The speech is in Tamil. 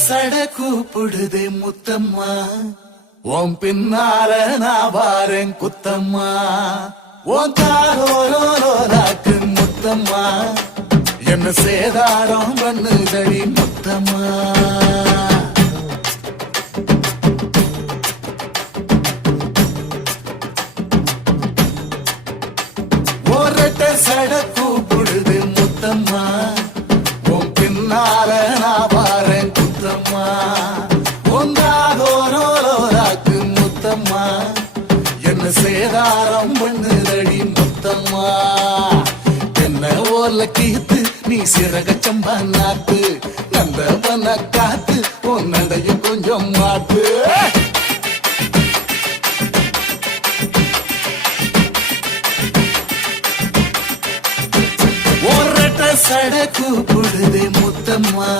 சட கூப்பிடுதே முத்தம்மா, உன் பின்னால நான் வாரேன் குத்தம்மா. உன் தாரோராக்கு முத்தம்மா, என்ன சேதாரம் பண்ணுதடி முத்தம்மா. ஒரட்ட சட கூப்பிடுது முத்தம்மா, உன் பின்னால நான் வாரேன் குத்தம்மா. ஒந்தாதோராக்கு முத்தம்மா, என்ன சேதாரம் பண்ணுதடி முத்தம்மா. என்ன ஓல கீத்து நீ சிறகச்சம்பா நாத்து, நந்தவன காத்து உன் நடையும் கொஞ்சம் மாத்து. ஒரட்ட சட கூப்பிடுதே முத்தம்மா,